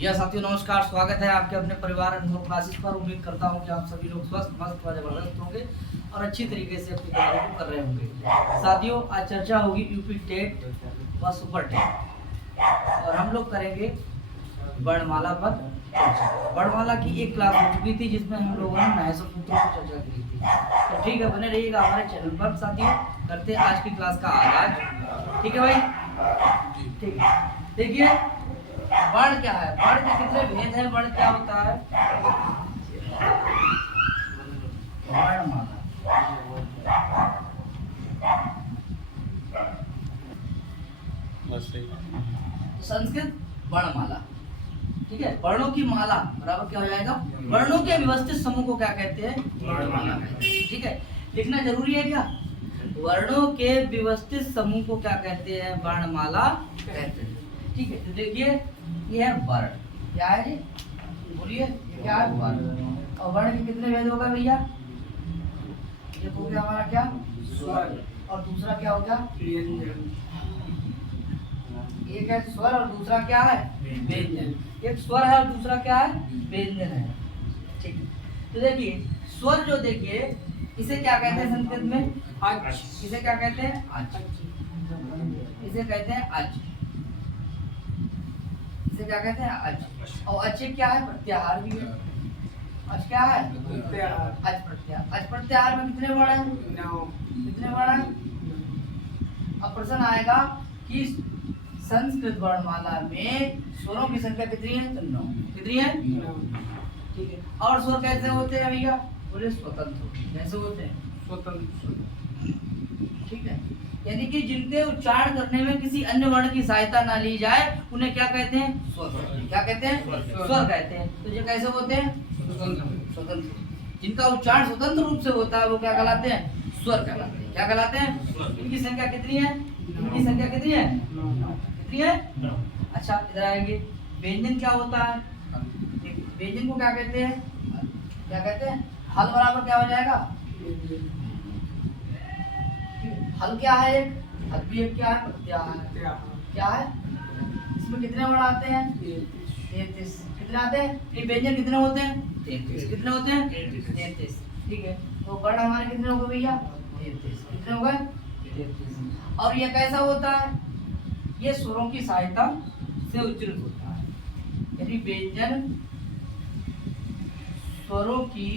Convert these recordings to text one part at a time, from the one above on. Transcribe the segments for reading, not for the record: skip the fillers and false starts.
जी हाँ साथियों, नमस्कार। स्वागत है आपके अपने परिवार अनुभव क्लासेस पर। उम्मीद करता हूँ कि आप सभी लोग स्वस्थ मस्त व जबरदस्त होंगे और अच्छी तरीके से अपनी तैयारी को कर रहे होंगे। साथियों, आज चर्चा होगी यूपी टेट व सुपर टेट और हम लोग करेंगे वर्णमाला पर चर्चा। वर्णमाला की एक क्लास हो चुकी थी जिसमें हम लोगों ने महसूल सूत्रों पर चर्चा की थी। तो ठीक है, बने रहिएगा हमारे चैनल पर। साथियों, करते हैं आज की क्लास का आगाज। ठीक है भाई, ठीक है। देखिए, वर्ण क्या है, वर्ण के कितने भेद हैं, वर्ण क्या होता है। वर्णमाला, संस्कृत वर्णमाला, ठीक है। वर्णों की माला बराबर क्या हो जाएगा, वर्णों के व्यवस्थित समूह को क्या कहते हैं, वर्णमाला कहते हैं। ठीक है, लिखना जरूरी है क्या, वर्णों के व्यवस्थित समूह को क्या कहते हैं, वर्णमाला कहते हैं। ठीक है, तो देखिए ये है वर्ण, क्या है जी, बोलिए ये क्या है, वर्ण। और वर्ण के कितने भेद हो गए भैया, एक हो गया हमारा क्या, स्वर, और दूसरा क्या हो गया, व्यंजन। एक है स्वर और दूसरा क्या है, व्यंजन। एक स्वर है और दूसरा क्या है, व्यंजन है। ठीक है, तो देखिए स्वर जो, देखिए इसे क्या कहते हैं संस्कृत में, अच। इसे क्या कहते हैं, अच। इसे कहते हैं अच। इसे क्या कहते हैं, अच। और अच क्या है, प्रत्याहार भी है। अच क्या है, प्रत्याहार। अच प्रत्याहार। अच प्रत्याहार में कितने वर्ण हैं, 9। कितने वर्ण हैं। अब प्रश्न आएगा कि संस्कृत वर्णमाला में स्वरों की संख्या कितनी है, तो 9। कितनी है, 9। ठीक है, और स्वर कैसे होते हैं भैया, बोले स्वतंत्र। कैसे होते हैं, स्वतंत्र। ठीक है, यानी कि जिनके उच्चारण करने में किसी अन्य वर्ण की सहायता ना ली जाए उन्हें क्या कहते हैं, स्वर। क्या कहते हैं, स्वर कहते हैं। तो ये कैसे होते हैं, स्वतंत्र। जिनका उच्चारण स्वतंत्र रूप से होता है वो क्या कहलाते हैं, स्वर कहलाते हैं। क्या कहलाते हैं, इनकी संख्या कितनी है, इनकी संख्या कितनी है, कितनी है। अच्छा, इधर आएंगे, व्यंजन क्या होता है। व्यंजन को क्या कहते हैं, क्या कहते हैं, हल बराबर क्या हो जाएगा, हल क्या है, एक हल भी एक क्या है, प्रत्याहार। क्या है, इसमें कितने वर्ण आते हैं, 33। कितने आते हैं, ये व्यंजन कितने होते हैं, 33। कितने होते हैं, 33। ठीक है, तो वर्ण हमारे कितने हो गए भैया, 33। कितने हो गए, 33। और ये कैसा होता है, ये स्वरों की सहायता से उच्चारित होता है। यदि व्यंजन स्वरों की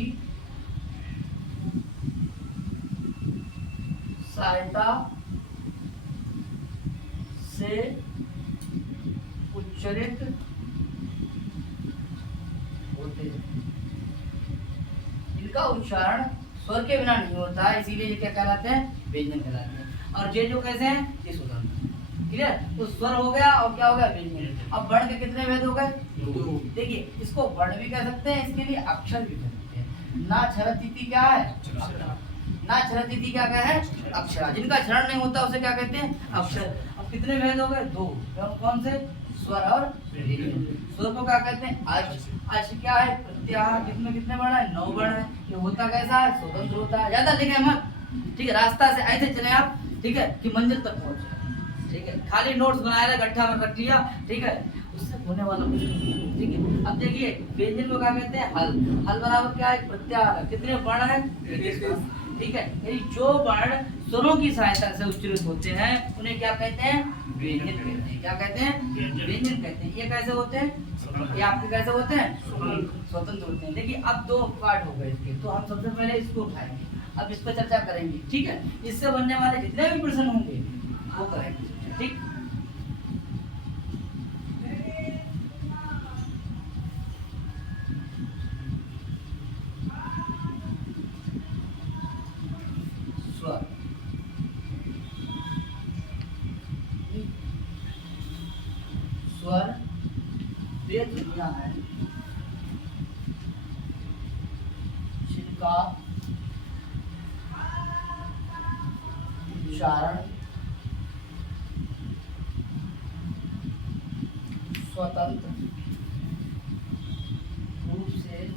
सहायता से उच्चारित होते हैं, इनका उच्चारण स्वर के बिना नहीं होता है, इसीलिए ये क्या कहलाते हैं, व्यंजन कहलाते हैं। और ये जो कैसे हैं, ये स्वतंत्र। ठीक है, तो स्वर हो गया और क्या हो गया, व्यंजन। अब वर्ण के कितने भेद हो गए, 2। देखिए, इसको वर्ण भी कह सकते हैं, इसके लिए अक्षर भी कह सकते हैं। ना क्षरतिथि क्या है, ना क्षरतिथि क्या है, अक्षर। जिनका क्षरण नहीं होता उसे क्या कहते हैं, अक्षर। अब कितने भेद हो गए, 2। कौन से, स्वर और व्यंजन। स्वर को क्या कहते हैं, अच। अच क्या है, प्रत्याहार। जिसमें कितने वर्ण है, 9 वर्ण है। ये होता कैसा है, स्वतंत्र होता है। ज्यादा लिखे मत, ठीक है, रास्ता से ऐसे चले आप, ठीक है, कि मंजिल तक पहुंचे। ठीक है, खाली नोट्स बनाया, गट्ठा में रख लिया, ठीक है, उससे होने वाला कुछ नहीं। ठीक है, अब देखिए व्यंजन को क्या कहते हैं, हल। हल बराबर क्या है, प्रत्याहार। कितने वर्ण है, 33। ठीक है, यानी जो वर्ण स्वरों की सहायता से उच्चारित होते हैं उन्हें क्या कहते हैं, व्यंजन कहते हैं। क्या कहते हैं, व्यंजन कहते हैं। ये कैसे होते हैं, ये आपके कैसे होते हैं, स्वतंत्र होते हैं। देखिए, अब 2 पार्ट हो गए इसके, तो हम सबसे पहले इसको उठाएंगे, अब इस पर चर्चा करेंगे। ठीक है, इससे बनने वाले जितने भी प्रश्न होंगे वो करेंगे। ठीक, स्वर, स्वर वे ध्वनियां हैं जिनका उच्चारण स्वतंत्र रूप से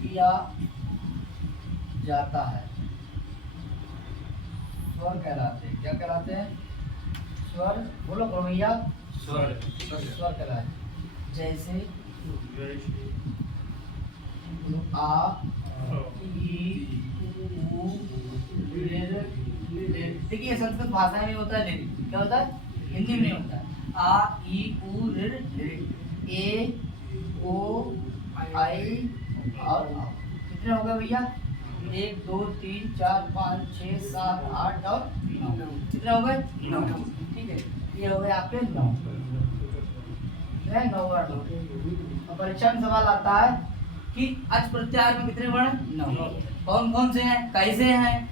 किया जाता है, स्वर कहलाते हैं। क्या कहलाते हैं, स्वर बोलो करो भैया, स्वर स्वर कहलाए। जैसे आ ई ऊ ऋ ऋ। देखिए ये संस्कृत भाषा में होता है, लेकिन क्या होता है हिंदी में नहीं होता है। आ ई ऊ ऋ ऋ, ए ओ आई और आ। कितने हो गए भैया? 1 2 3 4 5 6 7 8 और 9। कितने हो गए? 9। ठीक है, ये हो गए आपके 9 वर्ण। और परीक्षा में सवाल आता है कि अच प्रत्याहार में कितने वर्ण? 9। कौन कौन से हैं, कैसे हैं?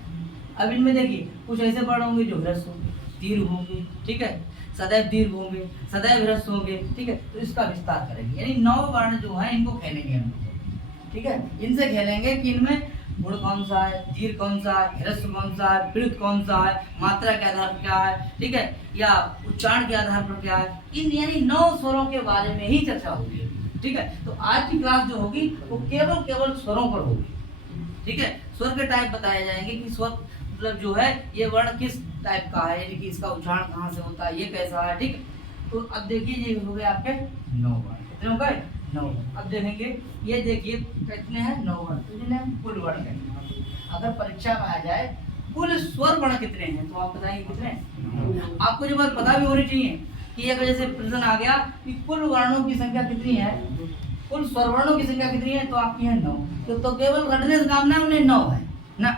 अब इनमें देखिए कुछ ऐसे वर्ण होंगे जो ह्रस्व होंगे, दीर्घ होंगे, ठीक है, सदैव दीर्घ होंगे, सदैव ह्रस्व होंगे, ठीक है। तो इसका विस्तार करेंगे, यानी 9 वर्ण जो हैं इनको खेलेंगे हम लोग, ठीक है। इनसे खेलेंगे कि इनमें गुण कौन सा है, दीर्घ कौन सा है, ह्रस्व कौन सा है, प्लुत कौन सा है, मात्रा के आधार पर क्या है, ठीक है, या उच्चारण के आधार पर क्या है। इन यानी 9 स्वरों के बारे में ही चर्चा होगी, ठीक है। तो आज की क्लास जो होगी वो केवल स्वरों पर होगी, ठीक है। स्वर के टाइप बताए जाएंगे कि स्वर मतलब जो है ये वर्ण किस टाइप का है, यानी कि इसका उच्चारण कहाँ से होता है, ये कैसा है, ठीक है। तो अब देखिए ये हो गए आपके 9 वर्ण। कितने हो गए? 9। अब देखेंगे, ये देखिए कितने हैं? 9 वर्ण। तो जिन्हें कुल वर्ण कहते हैं। अगर परीक्षा में आ जाए कुल स्वर वर्ण कितने हैं तो आप बताएंगे कितने हैं? आपको ये बात पता भी होनी चाहिए कि अगर जैसे प्रश्न आ गया कि कुल वर्णों की संख्या कितनी है, कुल स्वर वर्णों की संख्या कितनी है, तो आपकी है 9। तो केवल रटने से काम ना, उन्हें 9 है ना,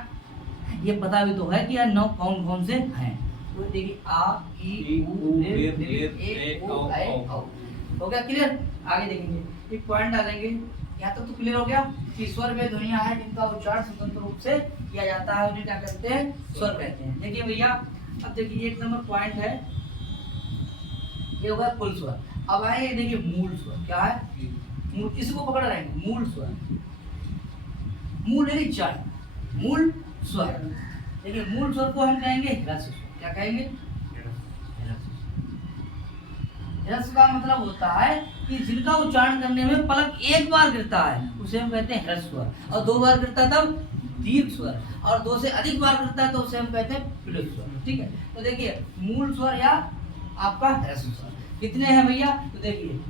ये पता भी तो है कि यार 9 कौन कौन से हैं। तो देखिए आ ई ऊ ऋ ए ओ ऐ औ। हो गया क्लियर? आगे देखेंगे, एक पॉइंट डालेंगे। यहाँ तक तो क्लियर हो गया कि स्वर वे ध्वनियां हैं जिनका उच्चारण स्वतंत्र रूप से किया जाता है, उन्हें क्या कहते हैं? स्वर कहते हैं। देखिए भैया, अब देखिए 1 नंबर पॉइंट है, ये होगा कुल स्वर। अब आए देखिए मूल स्वर। क्या है? मूल। इसको पकड़ रहे हैं, मूल स्वर। मूल यानी जड़, मूल स्वर। देखिए मूल स्वर को हम कहेंगे ह्रस्व स्वर। क्या कहेंगे? ह्रस्व का मतलब होता है कि जिनका उच्चारण करने में पलक एक बार गिरता है उसे हम कहते हैं ह्रस्व स्वर, और 2 बार गिरता है तब दीर्घ स्वर, और 2 से अधिक बार गिरता है तो उसे हम कहते हैं प्लुत स्वर, ठीक है। तो देखिए मूल स्वर या आपका ह्रस्व स्वर कितने हैं भैया? तो देखिए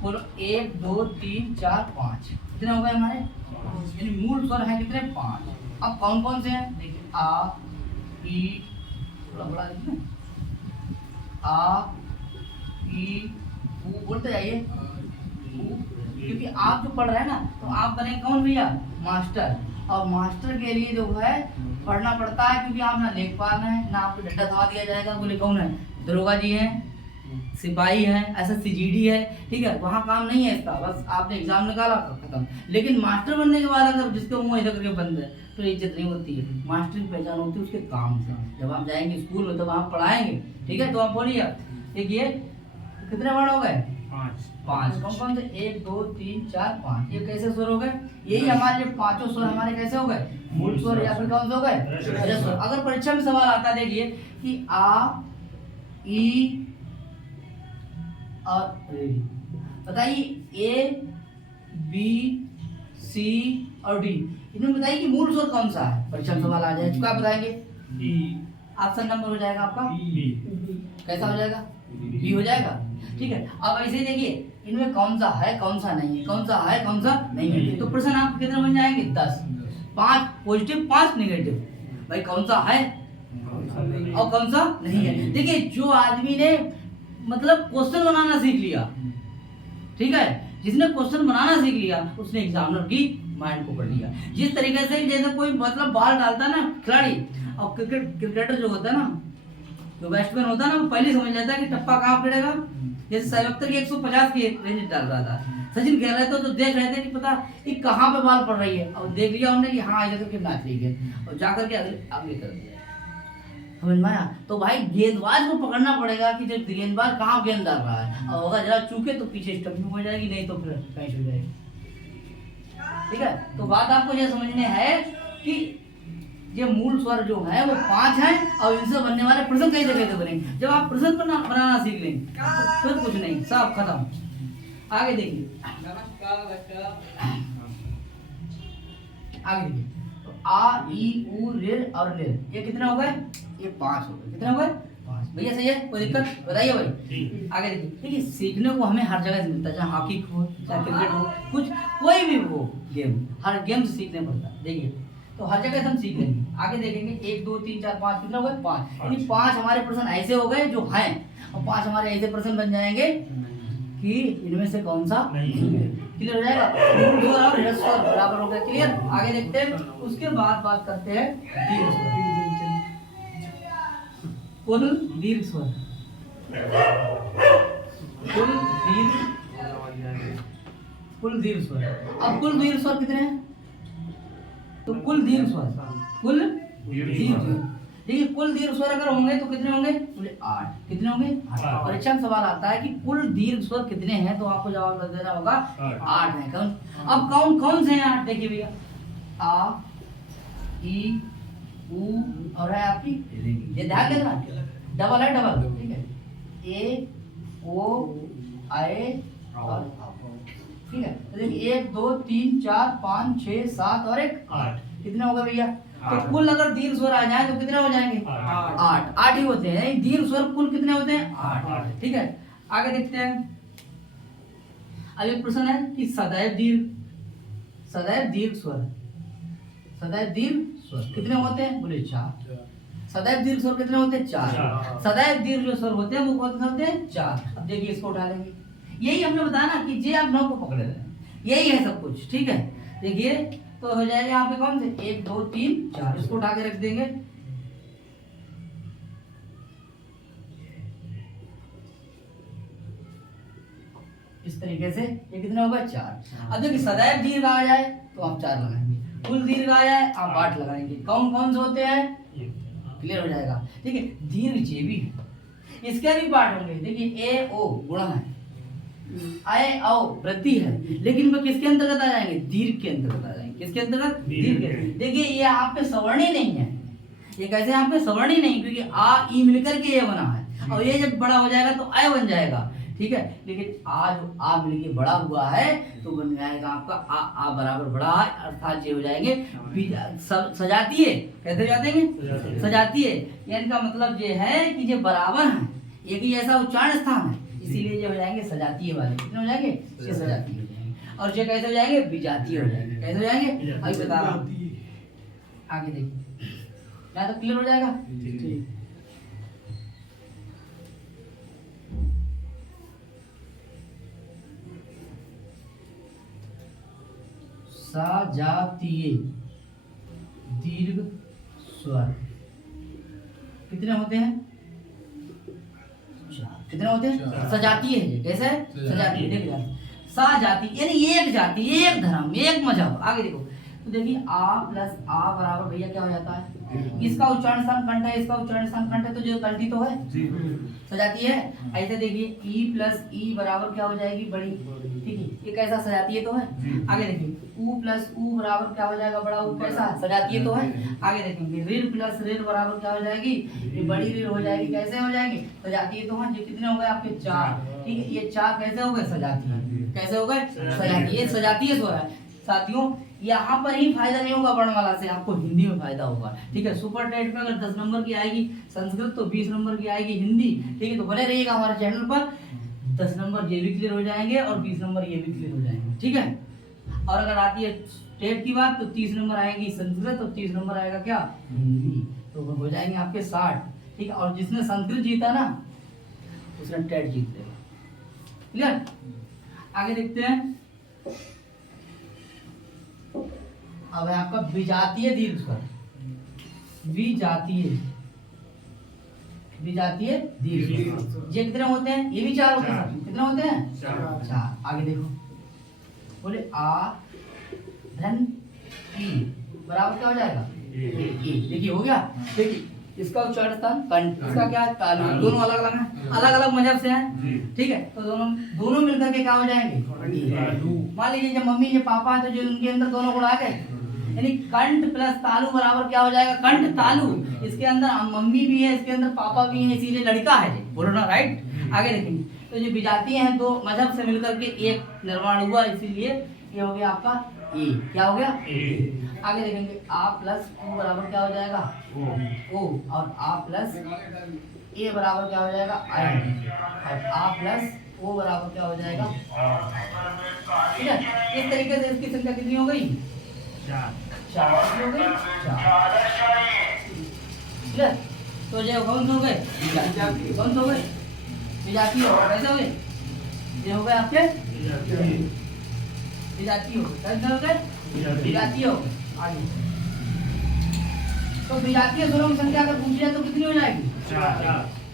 बोलो 1 2 3 4 5। कितने हो गए हमारे? यानी मूल स्वर है कितने? 5। अब कौन कौन से हैं? देखिए आ ई, थोड़ा बड़ा लिखना, आ ई ऊ, बोलते जाइए ऊ, क्योंकि आप जो पढ़ रहे हैं ना तो आप बने कौन भैया? मास्टर। और मास्टर के लिए जो है पढ़ना पड़ता है, क्योंकि आप ना लेखपाल हैं, ना आपको डंडा थमा दिया जाएगा। बोले कौन है? दरोगा जी हैं, सिपाही है, SSCGD है, ठीक है। वहाँ काम नहीं है इसका, बस आपने एग्जाम निकाला खत्म। लेकिन मास्टर बनने के बाद अगर जिसके मुंह ऐसा करके बंद है तो इज्जत नहीं होती है। मास्टर की पहचान होती है उसके काम से। जब आप जाएंगे स्कूल में तो वहाँ पढ़ाएंगे, ठीक है। तो आप बोलिए देखिए कितने वर्ण हो गए? 5। कौन कौन से? 1 2 3 4 5। ये कैसे स्वर हो गए? यही हमारे जो पांचों स्वर हमारे कैसे हो गए? मूल स्वर या फिर कौन से हो गए? ह्रस्व स्वर। अगर परीक्षा में सवाल आता है देखिए कि आ ई और बताइए A B C और D, इनमें बताइए कि मूल स्वर कौन सा है। परीक्षा में सवाल आ जाए तो क्या बताएंगे? ऑप्शन नंबर हो जाएगा आपका कैसा हो जाएगा? बी हो जाएगा, ठीक है। अब ऐसे ही देखिए इनमें कौन सा है कौन सा नहीं है, कौन सा है कौन सा नहीं है। तो प्रश्न आपके कितने बन जाएंगे? 10। 5 पॉजिटिव 5 नेगेटिव। भाई कौन सा है और कौन सा नहीं है। देखिए जो आदमी ने मतलब क्वेश्चन बनाना सीख लिया, ठीक है, जिसने क्वेश्चन बनाना सीख लिया उसने एग्जामिनर की माइंड को पढ़ लिया। जिस तरीके से जैसे कोई मतलब बॉल डालता है ना खिलाड़ी, और क्रिकेटर जो होता है ना, जो बैट्समैन होता है ना, वो पहले समझ लेता है कि टप्पा कहाँ पड़ेगा। जैसे सहयोग अख्तर की 150 की रेंज डाल रहा था, सचिन खेल रहे थे तो देख रहे थे कि पता कि कहाँ पे बॉल पड़ रही है, और देख लिया उन्होंने कि हाँ इधर करके नाच रही है, और जाकर के अगले कर दिया। समझ में आया? तो भाई गेंदबाज को पकड़ना पड़ेगा कि जब गेंदबाज कहाँ गेंद डाल रहा है, और अगर जरा चूके तो पीछे स्टंपिंग हो जाएगी, नहीं तो फिर कैच हो जाएगी, ठीक है। तो बात आपको यह समझने है कि ये मूल स्वर जो है वो 5 हैं, और इनसे बनने वाले प्रश्न कैसे कैसे बनेंगे। जब आप प्रश्न बनाना सीख लेंगे तो फिर कुछ नहीं, सब खत्म। आगे देखिए, आगे देखिए, तो आ ई उ ऋ और ऋ, ये कितने हो गए? ये 5 हो गए। कितने हो गए? 5। भैया सही है, कोई दिक्कत बताइए भाई। आगे देखिए, देखिए सीखने को हमें हर जगह से मिलता है, चाहे हॉकी हो चाहे क्रिकेट हो, कुछ कोई भी हो गेम, हर गेम से सीखने पड़ता है। देखिए तो हर जगह से हम सीख लेंगे। आगे देखेंगे 1 2 3 4 5 कितने हो गए 5, यानी 5 हमारे प्रश्न ऐसे हो गए जो हैं, और 5 हमारे ऐसे प्रश्न बन जाएंगे कि इनमें से कौन सा नहीं है। क्लियर हो जाएगा, रूट और रेशो बराबर हो गया। क्लियर, आगे देखते हैं। उसके बाद बात करते हैं दीर्घ स्वर। कुल दीर्घ स्वर, कुल दीर्घ स्वर। अब कुल दीर्घ स्वर कितने हैं? तो कुल दीर्घ स्वर, कुल दीर्घ स्वर, देखिए कुल दीर्घ स्वर अगर होंगे तो कितने होंगे? बोले 8। कितने होंगे? 8। परीक्षा में सवाल आता है कि कुल दीर्घ स्वर कितने हैं, तो आपको जवाब लग देना होगा 8 है। कौन? अब कौन कौन से हैं 8? देखिए भैया, आ, ई, उ और है आपकी, ये ध्यान देना, डबल है, डबल, ठीक है, ए, ओ, आए और ठीक है। तो देखिए 1 2 3 4 5 6 7 और 1 8। कितने हो गए भैया? तो कुल अगर दीर्घ स्वर आ जाए तो कितने हो जाएंगे? 8। 8 ही होते हैं, दीर्घ स्वर कुल कितने होते हैं? 8। ठीक है, आगे देखते हैं। अगले प्रश्न है कि सदैव दीर्घ, सदैव दीर्घ स्वर, सदैव दीर्घ स्वर कितने होते हैं? बोले 4। सदैव दीर्घ स्वर कितने होते हैं? 4। सदैव दीर्घ जो स्वर होते हैं वो कौन से होते हैं? 4। अब देखिए इसको उठा लेंगे, यही हमने बताया ना कि जे आप 9 को पकड़े रहे, यही है सब कुछ। ठीक है, देखिए तो हो जाएगा यहाँ पे कौन से 1 2 3 4, इसको उठा के रख देंगे। इस तरीके से ये कितना होगा? 4। अब देखिए सदैव दीर्घ आ जाए तो आप 4 लगाएंगे, कुल दीर्घ आ जाए आप 8 लगाएंगे। कौन कौन से होते हैं? क्लियर हो जाएगा। देखिए दीर्घ जे भी है, इसके भी पार्ट होंगे। देखिए ए ओ गुणा है, आए आओ वृद्धि है, लेकिन वो किसके अंतर्गत आ जाएंगे? दीर्घ के अंतर्गत आ जाएंगे। किसके अंतर्गत? दीर्घ के। देखिए ये आप पे सवर्ण ही नहीं है, ये कैसे यहाँ पे सवर्ण ही नहीं, क्योंकि आ ई मिलकर के ये बना है, और ये जब बड़ा हो जाएगा तो अय बन जाएगा। ठीक है, लेकिन आ जो आ मिलके बड़ा हुआ है तो बन जाएगा आपका आ बराबर बड़ा है, अर्थात ये हो जाएंगे सजातीय। कैसे हो जाते हैं? सजातीय। यानी का मतलब ये है कि ये बराबर है, एक ही ऐसा उच्चारण स्थान है, इसीलिए ये हो जाएंगे सजातीय वाले। कितने हो जाएंगे? ये सजातीय हो जाएंगे। और ये कैसे हो जाएंगे? विजातीय हो जाएंगे। कैसे हो जाएंगे? अभी बता रहा हूँ, आगे देखिए, क्या तो क्लियर हो जाएगा। ठीक, सजातीय दीर्घ स्वर कितने होते हैं? 4। कितने होते हैं? सजातीय है। कैसे है? सजातीय। देखिए सजातीय यानी एक जाति, एक धर्म, एक मजहब। आगे देखो तो देखिए आ प्लस आ बराबर भैया क्या हो जाता है? इसका उच्चारण स्थान कंठ है, इसका उच्चारण स्थान कंठ है, तो जो कंठी तो है सजातीय है। ऐसे देखिए ई प्लस ई बराबर क्या हो जाएगी? बड़ी। ठीक है, ये कैसा? सजातीय तो है। आगे देखिए उ प्लस उ बराबर क्या हो जाएगा? बड़ा उ। कैसा? सजातीय तो है। आगे देखेंगे ऋण प्लस ऋण बराबर क्या हो जाएगी? ये बड़ी ऋण हो जाएगी। कैसे हो जाएंगे? सजातीय तो है। ये कितने हो गए आपके? 4। ठीक है, ये 4 कैसे हो गए? सजातीय। कैसे हो गए? सजातीय। ये सजातीय स्वर है साथियों। यहाँ पर ही फायदा नहीं होगा वर्णमाला से, आपको हिंदी में फायदा होगा। ठीक है, सुपर टेट में अगर 10 नंबर की आएगी संस्कृत तो 20 नंबर की आएगी हिंदी। ठीक है, तो बने रहिएगा हमारे चैनल पर। 10 नंबर ये भी क्लियर हो जाएंगे और 20 नंबर ये भी क्लियर हो जाएंगे। ठीक है, और अगर आती है टेट की बात तो 30 नंबर आएगी संस्कृत और 30 नंबर आएगा क्या? हिंदी। तो हो जाएंगे आपके 60। ठीक है, और जिसने संस्कृत जीता ना उसने टेट जीत लेगा। क्लियर, आगे देखते हैं। अब है आपका विजातीय दीर्घ स्वर, विजातीय, विजातीय दीर्घ स्वर। ये कितने होते हैं? ये भी 4 होते हैं। कितने होते हैं? 4। आगे देखो, बोले आ धन ई बराबर क्या हो जाएगा? ए। देखिए हो गया। देखिए इसका उच्चारण स्थान कंठ, इसका क्या है? तालु। दोनों अलग अलग हैं, अलग अलग मजहब से हैं। ठीक है, तो दोनों मिलकर के क्या हो जाएंगे? मान लीजिए जब मम्मी जब पापा है तो जो उनके अंदर दोनों गुण आ गए, यानी कंठ प्लस तालु बराबर क्या हो जाएगा? कंठ तालु। इसके अंदर मम्मी भी है, इसके अंदर पापा भी है, इसीलिए लड़का है। बोलो ना, राइट। आगे देखेंगे तो जो विजातीय हैं दो मजहब से मिलकर के एक निर्माण हुआ, इसीलिए ये हो गया आपका ए। क्या हो गया? ए। आगे देखेंगे आ प्लस उ बराबर क्या हो जाएगा? ओ। और आ प्लस ए बराबर क्या हो जाएगा आई, और आ प्लस ओ बराबर क्या हो जाएगा, ठीक है। इस तरीके से इसकी संख्या कितनी हो गई, 4 कितनी हो गई, 4, ठीक है। तो ये कौन से हो गए, कौन से हो गए, विजातीय हो गए, कैसे हो गए, ये हो गए आपके विजातीय हो गए, कैसे हो गए, विजातीय हो गए। आगे तो विजातीय स्वरों की संख्या अगर पूछ जाए तो कितनी हो जाएगी,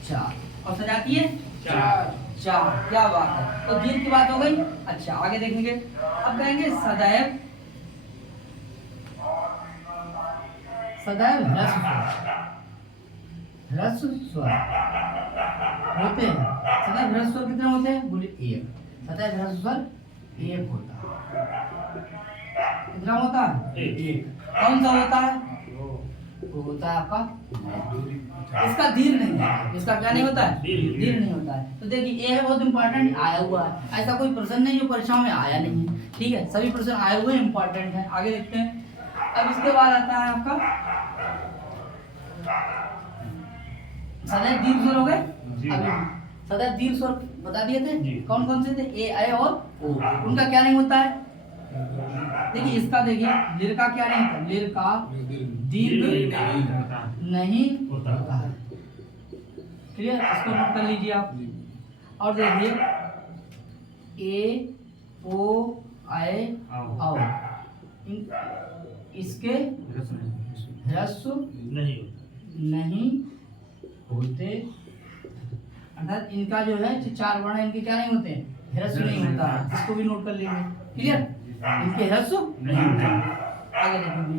4, और सजातीय 4, क्या बात है। तो दीर्घ की बात हो गई। अच्छा आगे देखेंगे, अब कहेंगे सदैव, सदैव ह्रस्व स्वर होते हैं। सदैव ह्रस्व स्वर कितने होते हैं, बोलिए 1। सदैव ह्रस्व स्वर 1 होता है। कितना होता है, 1। कौन सा होता है, वो होता है आपका, इसका दीर्घ नहीं है, इसका क्या नहीं होता है, दीर्घ नहीं होता है। तो देखिए ए है बहुत इंपॉर्टेंट आया हुआ है, ऐसा कोई प्रश्न नहीं जो परीक्षाओं में आया नहीं है, ठीक है। सभी प्रश्न आए हुए इंपॉर्टेंट है। आगे देखते हैं। अब इसके बाद आता है आपका सदैव दीर्घ स्वर हो गए। अभी सदैव दीर्घ स्वर बता दिए थे, कौन कौन से थे, ए ऐ और ओ। उनका क्या नहीं होता है, देखिए इसका देखिए लिर का क्या नहीं होता, लिर का दीर्घ नहीं होता है, क्लियर। इसको नोट कर लीजिए आप। और देखिए ए ओ ऐ औ, इसके ह्रस्व नहीं होते, अर्थात इनका जो है 4 वर्ण इनके क्या नहीं होते, ह्रस्व नहीं होता है। इसको भी नोट कर लीजिए, क्लियर, इनके ह्रस्व नहीं होते। आगे देखेंगे,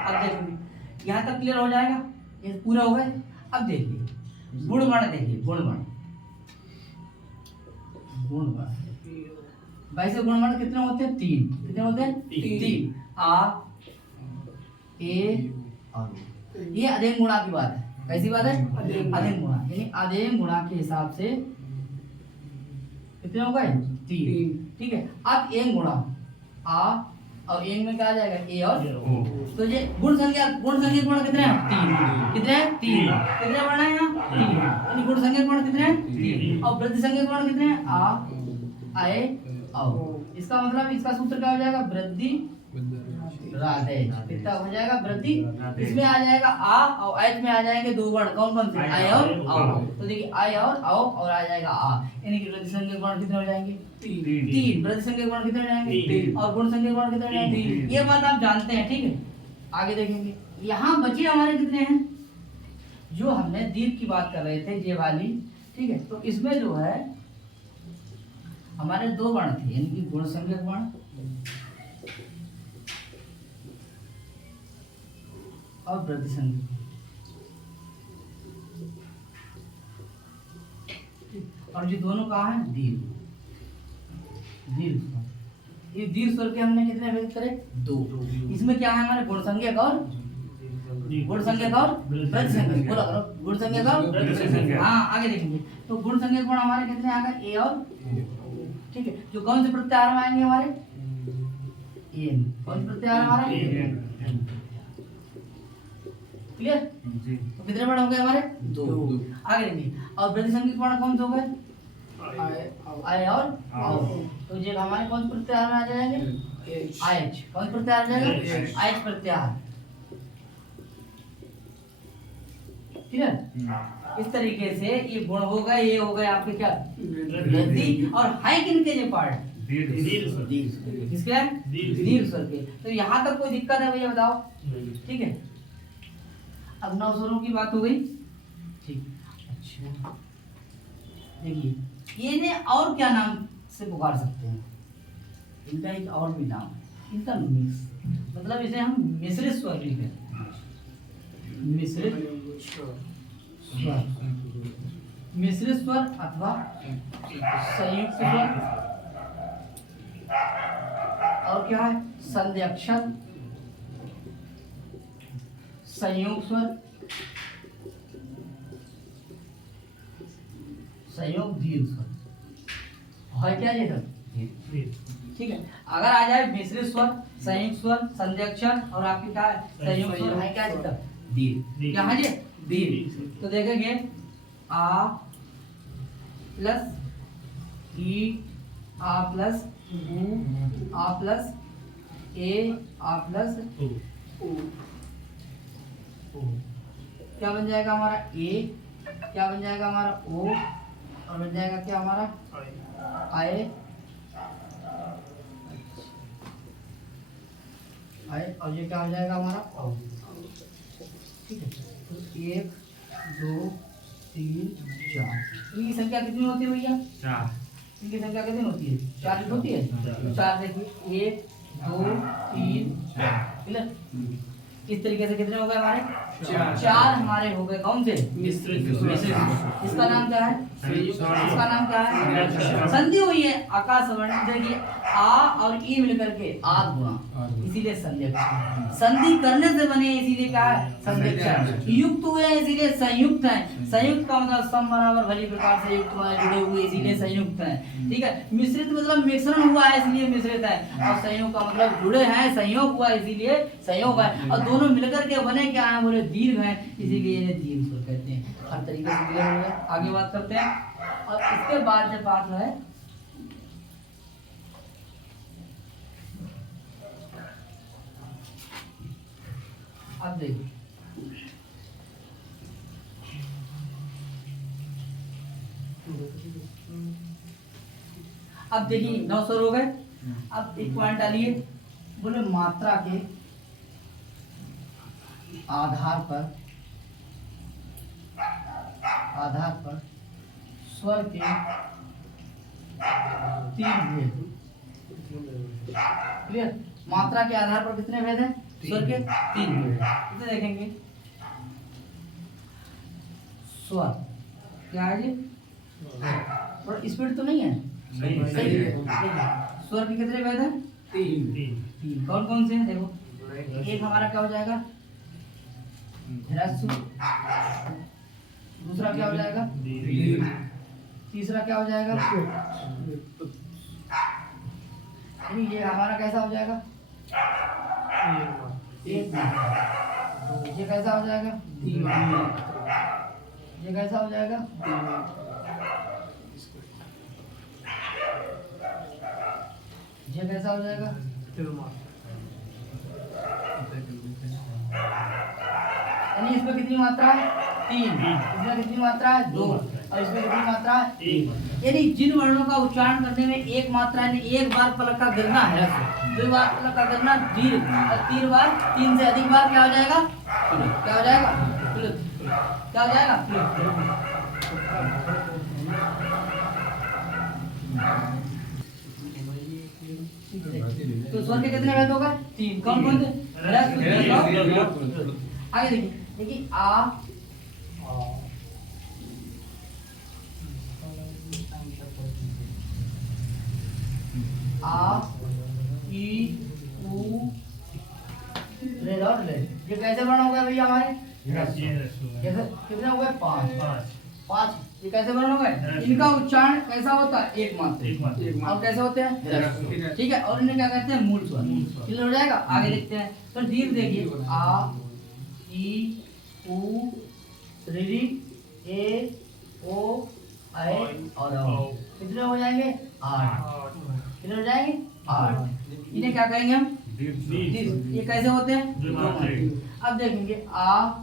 अब देखिए यहाँ तक क्लियर हो जाएगा, ये पूरा हो गया। अब देखिए गुणवर्ण, देखिए गुणवर्ण, वैसे गुणवर्ण कितने होते हैं, 3। कितने होते हैं, 3। आ ए और ये अधेन गुणा की बात है। कैसी बात है, अधेन गुणा, यानी अधेन गुणा के हिसाब से कितने हो गए, 3, ठीक है। अब एन गुणा आ, और एन में क्या आ जाएगा, ए और ओ। तो ये गुण संख्या गुण कितने हैं, 3। कितने हैं, 3। कितने वर्ण है यहाँ, 3, यानी गुण संख्या गुण कितने हैं, 3। और वृद्धि संख्या गुण कितने हैं, आ ऐ औ। इसका मतलब इसका सूत्र क्या हो जाएगा, वृद्धि राधेश, कितना हो जाएगा, वृद्धि। इसमें आ जाएगा आ, और एच में आ जाएंगे 2 वर्ण, कौन कौन से, आय और औ। तो देखिए आय और औ, और आ जाएगा आ, यानी कि वृद्धि संख्या गुण कितने हो जाएंगे, 3। वृद्धि संख्या गुण कितने हो जाएंगे, 3। और गुण संख्या गुण कितने हो जाएंगे, 3। ये बात आप जानते हैं, ठीक है। आगे देखेंगे, यहाँ बचे हमारे कितने हैं, जो हमने दीर्घ की बात कर रहे थे ये वाली, ठीक है। तो इसमें जो है हमारे 2 वर्ण थे, यानी कि गुण संज्ञक वर्ण और वृद्धि संज्ञक। और ये दोनों कहाँ है, दीर्घ स्वर। ये दीर्घ स्वर के हमने कितने व्यक्त करे, 2। इसमें क्या है हमारे गुण संज्ञक और वृद्धि संज्ञक। बोला करो, गुण संज्ञक और वृद्धि संज्ञक। हाँ आगे देखेंगे, तो गुण संज्ञक गुण हमारे कितने आ गए, ए और, ठीक है। जो कौन से प्रत्याहार में आएंगे हमारे, एन। कौन से प्रत्याहार हमारा, क्लियर। तो कितने वर्ण हो गए हमारे, 2। आगे देखिए, और वृद्धि संज्ञक वर्ण कौन से हो गए, आय और औ। तो ये हमारे कौन से प्रत्याहार में आ जाएंगे, आयच। कौन से प्रत्याहार आ जाएगा, आयच प्रत्याहार, ठीक है। इस तरीके से ये गुण हो गए, ये हो गए आपके क्या, वृद्धि। और है किनके ये पार्ट, किसके हैं, दीर्घ स्वर के। तो यहाँ तक कोई दिक्कत है भैया बताओ, ठीक है। अब 9 स्वरों की बात हो गई, ठीक। अच्छा देखिए, ये ने और क्या नाम से पुकार सकते हैं, इनका एक और भी नाम है, इनका मिक्स, मतलब इसे हम मिश्रित स्वर भी कहते हैं। मिश्रित स्वर, मिश्रित स्वर अथवा संयुक्त स्वर, और क्या है, संधि अक्षर, संयोग स्वर, संयोग दीर्घ स्वर, है क्या ये सब, ठीक है। अगर आ जाए मिश्रित स्वर, संयुक्त स्वर, संध्यक्षर और आपकी क्या है संयुक्त स्वर है क्या चलता दीर्घ, क्या है ये दीर्घ। तो देखेंगे आ प्लस ई, आ प्लस उ, आ प्लस ए, आ प्लस उ, क्या बन जाएगा हमारा ए, क्या बन जाएगा हमारा ओ, और बन जाएगा क्या हमारा आए, आए, और ये क्या हो जाएगा हमारा ओ। ठीक है, तो 1 2 3 4 इनकी संख्या कितनी होती है भैया? 4। इनकी संख्या कितनी होती है? 4 होती है। तो 4 देखिए 1 2 3 4 क्लियर। इस तरीके से कितने हो गए हमारे? 4 हमारे हो गए कौन से? मिश्रित। इसका नाम क्या है? इसका नाम क्या है? संधि हुई है आकाश वर्ण। देखिए आ और ई मिलकर के आद गुणा, इसीलिए संध्यक्षर। संधि करने से बने इसीलिए क्या है? संध्यक्षर। युक्त हुए इसीलिए संयुक्त है। संयुक्त का मतलब सम बराबर भली प्रकार से युक्त वाले जुड़े हुए इसीलिए संयुक्त है। ठीक है। मिश्रित मतलब मिश्रण हुआ है इसलिए मिश्रित है, और संयोग का मतलब जुड़े हैं, संयोग हुआ इसीलिए संयोग है, और दोनों मिलकर के बने क्या है? बोले दीर्घ है, इसीलिए इन्हें दीर्घ स्वर कहते हैं। हर तरीके से क्लियर हो गया। आगे बात करते हैं। और इसके बाद जो बात है अब देखिए, अब देखिए 9 स्वर हो गए। अब एक पॉइंट डालिए, बोले मात्रा के आधार पर स्वर के 3 भेद। क्लियर। मात्रा के आधार पर कितने भेद हैं? स्वर के 3 भेद। इसे देखेंगे स्वर क्या है जी? थोड़ा स्पीड तो नहीं है, सही है। स्वर के कितने भेद हैं? 3। कौन कौन से हैं? देखो, एक हमारा क्या हो जाएगा? ह्रस्व। दूसरा क्या हो जाएगा? तीसरा क्या हो जाएगा? यानी ये हमारा कैसा हो जाएगा? एक। ये कैसा हो जाएगा? ये कैसा हो जाएगा? ये कैसा हो जाएगा? यानी इसमें कितनी मात्रा है? 3। इसमें कितनी मात्रा है? 2। और इसमें कितनी मात्रा है? 1। यानी जिन वर्णों का उच्चारण करने में एक मात्रा, यानी एक बार पलक का गिरना है, 2 बार पलक का गिरना दीर्घ, और 3 बार, 3 से अधिक बार क्या हो जाएगा? क्या हो जाएगा? क्या हो जाएगा? तो स्वर के कितने भेद होगा? 3। कौन कौन से? आगे देखिए, देखिए आ ई उ रे और ले, ये कैसे वर्ण हो गया भैया हमारे? कैसे? कितने हो गए? 5। ये कैसे वर्ण हो गए? इनका उच्चारण कैसा होता है? एक मात्र। और कैसे होते हैं? ठीक है। और इन्हें क्या कहते हैं? मूल स्वर। क्लियर हो जाएगा। आगे देखते हैं। तो दीर्घ देखिए आ ई उ री ए ओ ऐ और औ, कितने हो जाएंगे? 8। कितने हो जाएंगे? 8। इन्हें क्या कहेंगे हम? दीर्घ। ये कैसे होते हैं? अब देखेंगे आ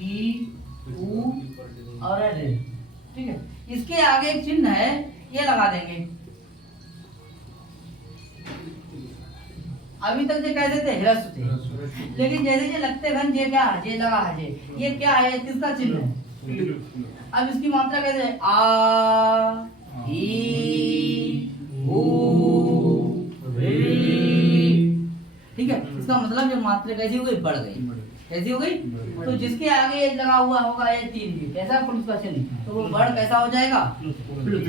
ई उ और रे। ठीक है। इसके आगे एक चिन्ह है, ये लगा देंगे। अभी तक ये कैसे थे? ह्रस्व थे, लेकिन जैसे ये लगते घन ये क्या है? ये लगा है ये क्या है? किसका चिन्ह है? अब इसकी मात्रा कैसे है? आ ई उ री। ठीक है। इसका मतलब जो मात्रा कैसी हो गई? बढ़ गई। कैसी हो गई? तो जिसके आगे ये लगा हुआ होगा ये 3 भी कैसा प्लस का चिन्ह, तो वो बढ़ कैसा हो जाएगा? प्लस।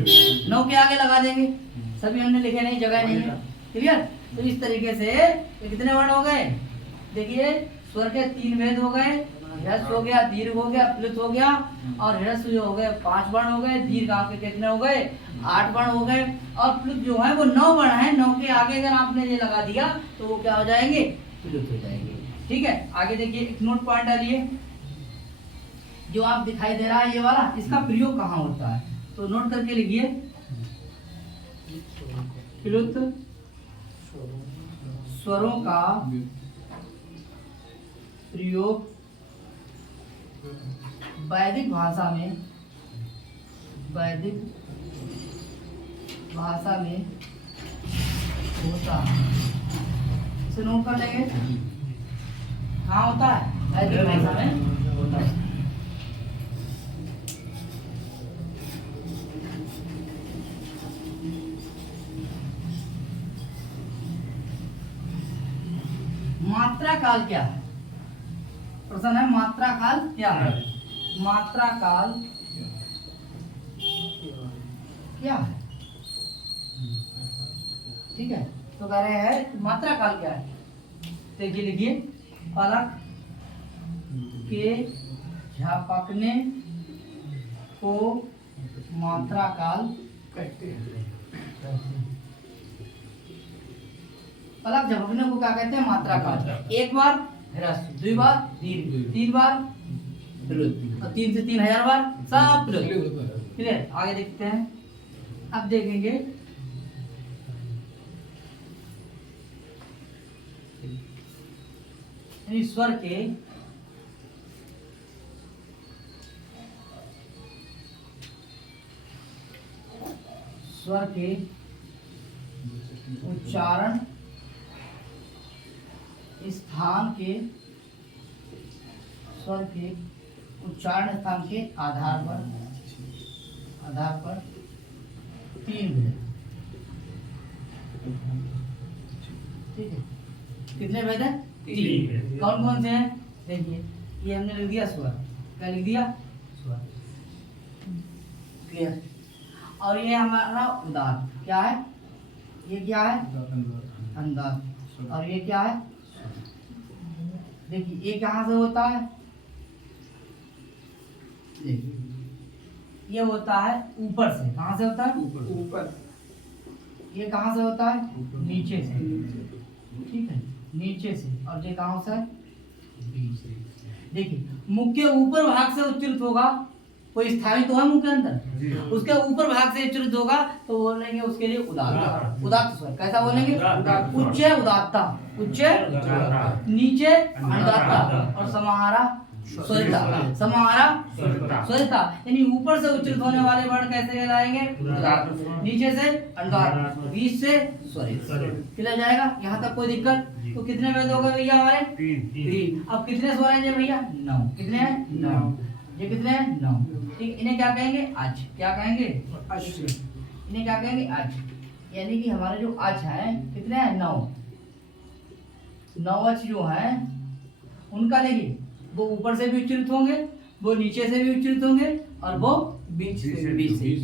9 के आगे लगा देंगे। सभी हमने लिखे नहीं, जगह नहीं है। क्लियर। तो इस तरीके से ये कितने वर्ण हो गए? देखिए स्वर के 3 भेद हो गए, ह्रस्व हो गया, दीर्घ हो गया, प्लुत हो गया, और ह्रस्व जो हो गए 5 वर्ण हो गए, दीर्घ आपके कितने हो गए 8 वर्ण हो गए, और प्लुत जो है वो 9 वर्ण है। 9 के आगे अगर आपने ये लगा दिया तो वो क्या हो जाएंगे, प्लुत हो जाएंगे। ठीक है, आगे देखिए एक नोट पॉइंट डालिए, जो आप दिखाई दे रहा है ये वाला, इसका प्रयोग कहाँ होता है, तो नोट करके लिखिए, प्लुत स्वरों का प्रयोग वैदिक भाषा में होता है। इसे नोट कर लेंगे, कहाँ होता है, वैदिक भाषा में होता है। मात्रा काल क्या है, प्रश्न है, मात्रा काल क्या है, मात्रा काल क्या है, ठीक है, तो कह रहे हैं मात्रा काल क्या है, देखिए लिखिए, पलक के झपकने को मात्रा काल कहते हैं। पलक झपकने को क्या कहते हैं, मात्रा काल। एक बार ह्रस्व, 2 बार दीर्घ, 3 बार प्लुत, और 3 से 3000 बार सब प्लुत। क्लियर, आगे देखते हैं। अब देखेंगे स्वर के उच्चारण स्थान के स्वर के उच्चारण स्थान के आधार पर 3 भेद। ठीक है, कितने भेद है, 3। कौन कौन से हैं, देखिए, ये हमने लिख दिया स्वर, क्या लिख दिया, स्वर, क्लियर। और ये हमारा उदात्त क्या है, ये क्या है, अनुदात्त, और ये क्या है, देखिए ये कहाँ से होता है, देखिए ये होता है ऊपर से, कहाँ से होता है, ऊपर। ये कहाँ से होता है, नीचे से, ठीक है, नीचे से। और ये कहाँ से, बीच से। देखिए मुख के ऊपर भाग से उच्चरित होगा, कोई स्थायी तो है मुख के अंदर, उसके ऊपर भाग से उच्चरित होगा तो बोलेंगे उसके लिए उदात्त। उदात्त स्वर कैसा बोलेंगे, उच्च उदात्ता, उच्च नीचे अनुदात्ता, और समाहारा स्वरिता, समाहारा स्वरिता, यानी ऊपर से उच्चरित होने वाले वर्ण कैसे कहलाएंगे, उदात्त, नीचे से अनुदात्त, बीच से स्वरित। क्लियर जाएगा, यहाँ तक कोई दिक्कत। तो कितने वेद हो गए भैया हमारे, 3। अब कितने स्वर हैं भैया, 9। कितने हैं, 9। ये कितने हैं, 9। ठीक, इन्हें क्या कहेंगे, अच, क्या कहेंगे, इन्हें क्या कहेंगे, अच, यानी कि हमारे जो अच है कितने हैं, 9 अच जो है उनका देखिए, वो ऊपर से भी उच्चरित होंगे, वो नीचे से भी उच्चरित होंगे, और वो बीच से।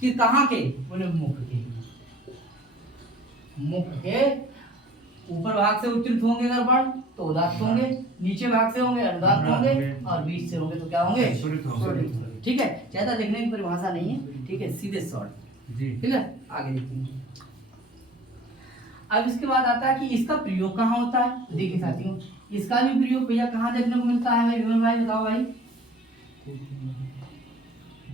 कि कहाँ के, बोले मुख के ऊपर भाग से उच्चरित होंगे अगर वर्ण तो उदात्त होंगे, नीचे भाग से होंगे अनुदात्त होंगे, और बीच से होंगे तो क्या होंगे, स्वरित। ठीक है, ज्यादा लिखने की परिभाषा नहीं है, ठीक है, सीधे शॉर्ट। ठीक है, आगे देखिए। अब इसके बाद आता है कि इसका प्रयोग कहाँ होता है। देखिए साथियों, इसका भी प्रयोग भैया कहाँ देखने को मिलता है भाई, विमल भाई बताओ भाई।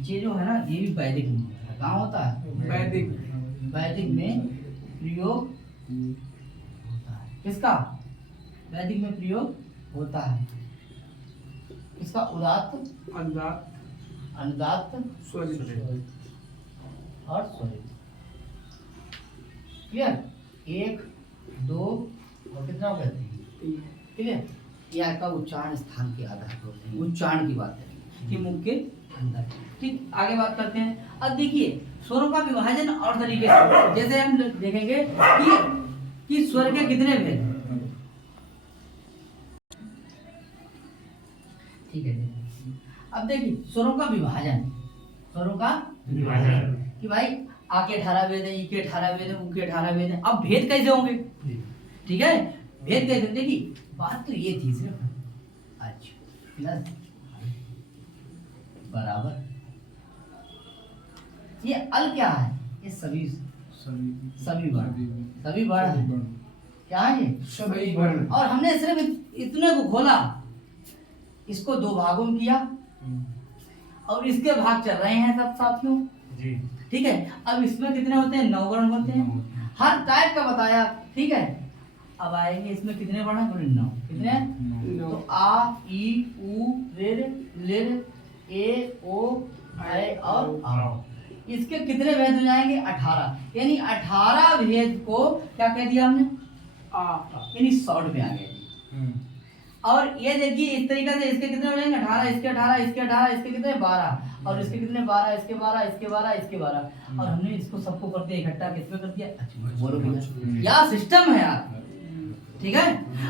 ये जो है ना, ये भी वैदिक में कहाँ होता है, वैदिक में प्रयोग होता है। किसका, वैदिक में प्रयोग होता है। इसका उदात्त, अनुदात्त, स्वरित और स्वरित। क्लियर, 1, 2 और कितना हो गया, 3। क्लियर, यह का उच्चारण स्थान के आधार पर, उच्चारण की बात है कि मुख के अंदर। ठीक, आगे बात करते हैं। अब देखिए स्वरों का विभाजन और तरीके से, जैसे हम देखेंगे कि स्वर के कितने भेद। ठीक है, अब देखिए स्वरों का विभाजन, कि भाई आ के 18 वेद है, ई के 18 वेद है, ऊ के 18 वेद है। अब भेद कैसे होंगे, ठीक है, भेद कैसे, देखिए बात तो ये थी सिर्फ, अच्छा प्लस बराबर, ये अल क्या है, ये सभी वर्ण है। क्या है ये? सभी वर्ण। और हमने सिर्फ इतने को खोला, इसको दो भागों में किया और इसके भाग चल रहे हैं सब साथियों जी। ठीक है। अब इसमें कितने होते हैं? 9 वर्ण होते हैं, हर टाइप का बताया ठीक है। अब आएंगे इसमें कितने वर्ण हैं? बोले 9। कितने? तो आ ई उ ऋ लिर ए ओ ऐ और औ। इसके कितने भेद हो जाएंगे? 18। यानी 18 भेद को क्या कह दिया हमने? यानी शॉर्ट में आ गए। और ये देखिए इस तरीके से इसके कितने हो जाएंगे? 18, इसके 18, इसके 18, इसके कितने? 12, और इसके कितने? 12, इसके 12, इसके 12, इसके 12। और हमने इसको सबको करते इकट्ठा किसमें कर दिया? बोलो भैया, यार सिस्टम है यार, ठीक है।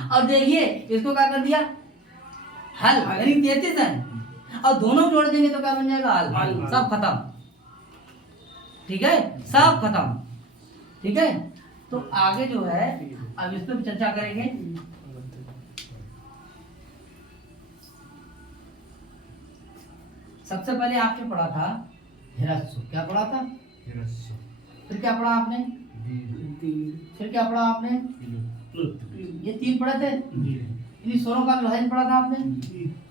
और देखिए इसको क्या कर दिया? हल, यानी 33 है, और दोनों जोड़ देंगे तो क्या बन जाएगा? हल। सब खत्म, ठीक है, सब खत्म, ठीक है। तो आगे जो है अब इस पर चर्चा करेंगे। सबसे पहले आपने पढ़ा था हिरस्सु, क्या पढ़ा था? फिर क्या पढ़ा आपने? फिर क्या पढ़ा आपने? ये 3 पढ़े थे। इन स्वरों का विभाजन पढ़ा था आपने।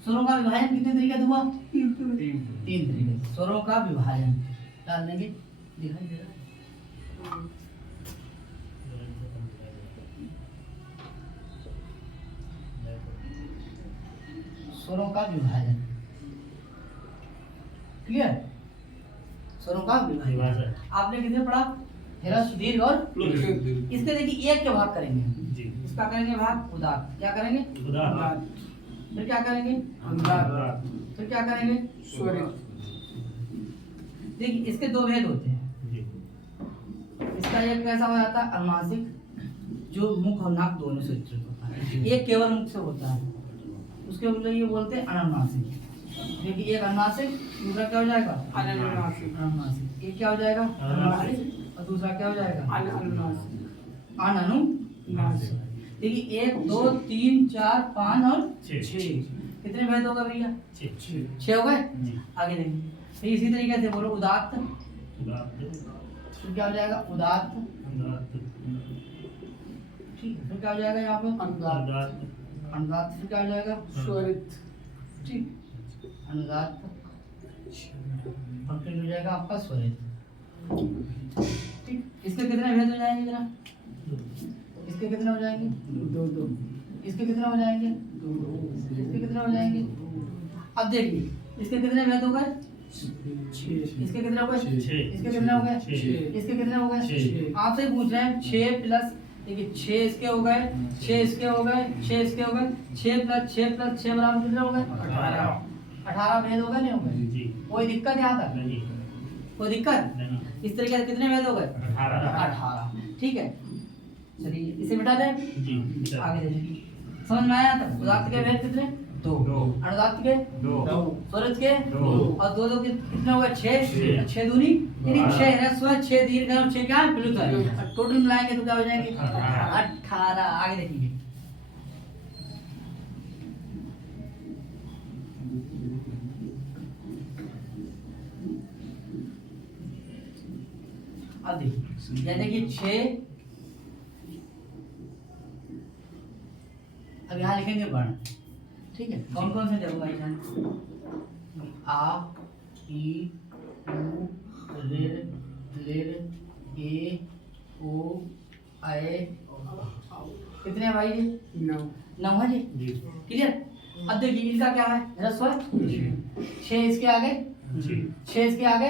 स्वरों का विभाजन कितने तरीके से हुआ? 3 तरीके से स्वरों का विभाजन डाल देंगे, दिखाई दे रहा है। स्वरों का विभाजन क्लियर? स्वरों का विभाजन आपने कितने पढ़ा? ह्रस्व, दीर्घ और इसके देखिए एक के भाग करेंगे जी। इसका करेंगे भाग उदात्त, क्या करेंगे? उदात्त। फिर क्या करेंगे? अनुदात्त। फिर क्या करेंगे? स्वरित। देखिए इसके 2 भेद होते हैं जी। इसका एक कैसा हो जाता है? अनुनासिक, जो मुख और नाक दोनों से उच्चारित होता है। एक केवल मुख से होता है, उसके बदले ये बोलते हैं अनुनासिक। देखिए एक अनुनासिक, दूसरा क्या हो जाएगा? अनुनासिक। एक क्या हो जाएगा? अनुनासिक, और दूसरा क्या हो जाएगा? अनुनासिक। अनुनासिक। देखिए 1 2 3 4 5 और 6 कितने भेद होगा भैया? 6 हो गए। आगे देखिए तो इसी तरीके से बोलो उदात्त, फिर क्या हो जाएगा? उदात्त, ठीक है। फिर क्या हो जाएगा यहाँ पे? अनुदात्त। अनुदात्त फिर क्या हो जाएगा? स्वरित, ठीक। अनुदात्त और फिर हो जाएगा आपका स्वरित, ठीक। इसके कितने भेद हो जाएंगे जरा? इसके कितने हो जाएंगे? 2। इसके कितने हो जाएंगे? 2। इसके कितने हो जाएंगे? अब देखिए इसके कितने भेद हो गए? 6। इसके कितने हो गए? 6। इसके कितने हो गए? 6। इसके कितने हो गए? आपसे पूछ रहे हैं 6 प्लस, देखिए 6 इसके हो गए, 6 इसके हो गए, 6 इसके हो गए, 6 प्लस 6 प्लस 6 बराबर कितने हो गए? 18 भेद हो गए, नहीं हो गए? कोई दिक्कत यहाँ तक? नहीं, कोई दिक्कत नहीं। इस तरीके से कितने भेद हो गए? 18, ठीक है। चलिए इसे मिटा दें जी। आगे देखिए समझ में आया तब? उदात्त के भेद कितने? 2। अनुदात्त के 2। स्वरित के 2। और 2 के कितने हो गए? 6। 6 दूनी यानी 6 ह्रस्व, 6 दीर्घ और 6 क्या? प्लुत है। टोटल मिलाएंगे तो क्या हो जाएंगे? 18। आगे देखिए अब देखिए यह देखिए 6, अब यहाँ लिखेंगे वर्ण, ठीक है। कौन कौन से देखो भाई जान? आ ई उ ऋ लिर ए ओ ऐ। कितने हैं भाई? 9 है जी, क्लियर। अब देखिए इनका क्या है? ह्रस्व है, 6 इसके आगे, 6 इसके आगे,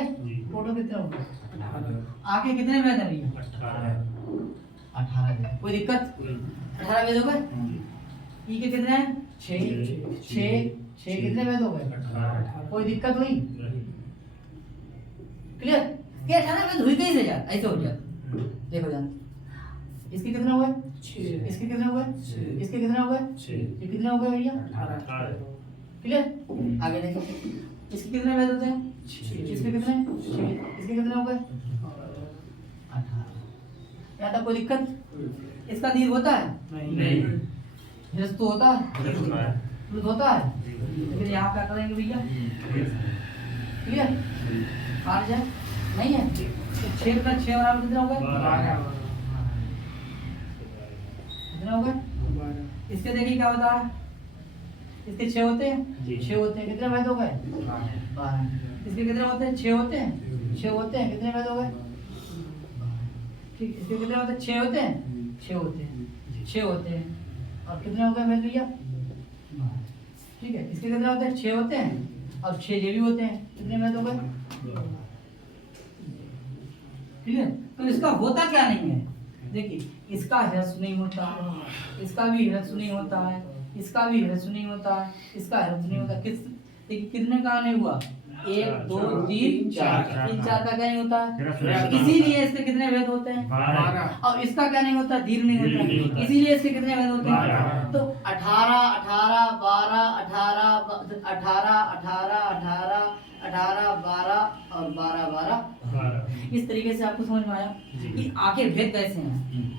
टोटल कितने हो गए? आगे कितने भेद है भैया? 18 भेद। कोई दिक्कत? 18 भेद हो गए। ई के कितने हैं? 6 कितने भेद हो गए? कोई दिक्कत हुई? क्लियर? ये 18 भेद हुई कैसे यार? ऐसे हो जाता, देखो जान। इसके कितने हो गए? 6। इसके कितने हो गए? 6। इसके कितने हो गए? 6। ये कितने हो गए भैया? 18। क्लियर? आगे देखो इसके कितने भेद होते हैं? 6। इसके कितने? 6। इसके कितने हो गए? 18। यहाँ तक कोई दिक्कत? इसका दीर्घ होता है? नहीं। ह्रस्व तो होता है? प्लुत होता है। तो फिर यहाँ क्या करेंगे भैया, क्लियर, कार्य नहीं है। तो 6 + 6 बराबर कितना हो गए, 12। कितना हो गए, इसके देखिए क्या होता है, इसके 6 होते हैं, 6 होते हैं, कितने भेद हो गए, 12। इसके कितने होते हैं, 6 होते हैं, 6 होते हैं, कितने भेद हो गए, ठीक। इसके कितने होते हैं, 6 होते हैं, 6 होते हैं, 6 होते हैं, और कितने हो गए भेद भैया, ठीक है। इसके कितने होते हैं, 6 होते हैं, और 6 ये भी होते हैं, कितने भेद हो गए, ठीक है। तो इसका होता क्या नहीं है, देखिए, इसका ह्रस्व नहीं होता है, इसका भी ह्रस्व नहीं होता है, इसका भी ह्रस्व नहीं होता है, इसका ह्रस्व नहीं होता। देखिए कितने का नहीं हुआ, 1 2 3 4, इन 4 का क्या नहीं होता है, इसीलिए इसके कितने भेद होते हैं, 12। और इसका क्या नहीं होता, दीर्घ नहीं होता, इसीलिए इसके कितने भेद होते हैं, तो 18 18 12 18 18 18 18 18 12 और 12 12। इस तरीके से आपको समझ में आया कि आगे भेद कैसे हैं।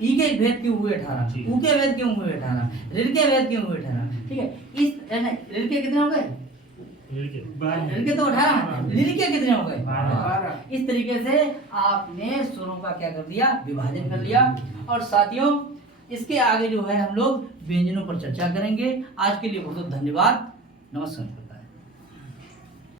ई के भेद क्यों हुए 18, ऊ के भेद क्यों हुए 18, ऋण के भेद क्यों हुए 18, ठीक है। इस ऋण के कितने हो गए, ऋण के तो 18, ऋण के कितने हो गए, 12। इस तरीके से आपने स्वरों का क्या कर दिया, विभाजन कर लिया। और साथियों, इसके आगे जो है हम लोग व्यंजनों पर चर्चा करेंगे। आज के लिए बहुत बहुत धन्यवाद, नमस्कार।